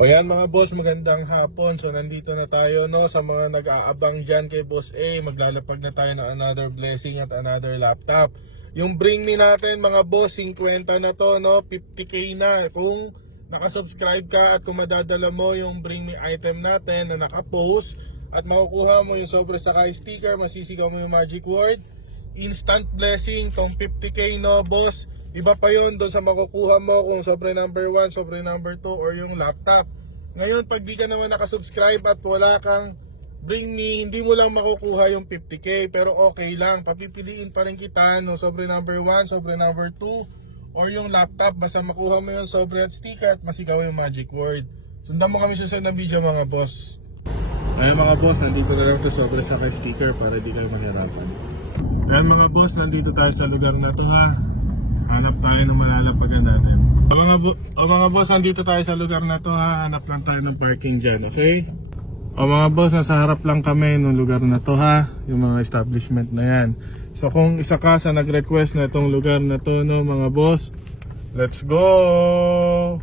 O yan mga boss, magandang hapon. So nandito na tayo no sa mga nag-aabang dyan kay Boss A. Maglalapag na tayo ng another blessing at another laptop. Yung bring me natin mga boss, 50 na to no, 50k na. Kung nakasubscribe ka at kung madadala mo yung bring me item natin na nakapost at makukuha mo yung sobre saka sticker, masisigaw mo yung magic word, instant blessing tong 50k no boss. Iba pa yon doon sa makukuha mo kung sobre number 1, sobre number 2 or yung laptop. Ngayon pag di ka naman nakasubscribe at wala kang bring me, hindi mo lang makukuha yung 50k, pero okay lang, papipiliin pa rin kita no sobre number 1, sobre number 2 or yung laptop, basta makuha mo yung sobre at sticker at masigaw yung magic word. Sundan mo kami sa susunod na video mga boss. Ayun mga boss, nandito na lang to sobre sa sticker para di kayo mahirapan. Ayun mga boss, nandito tayo sa lugar na to ha. Hanap tayo ng malalapagan natin. O mga boss, nandito tayo sa lugar na to ha. Hanap lang tayo ng parking dyan, okay? O mga boss, nasa harap lang kami ng lugar na to ha. Yung mga establishment na yan. So kung isa ka sa nag-request na itong lugar na to no mga boss, let's go!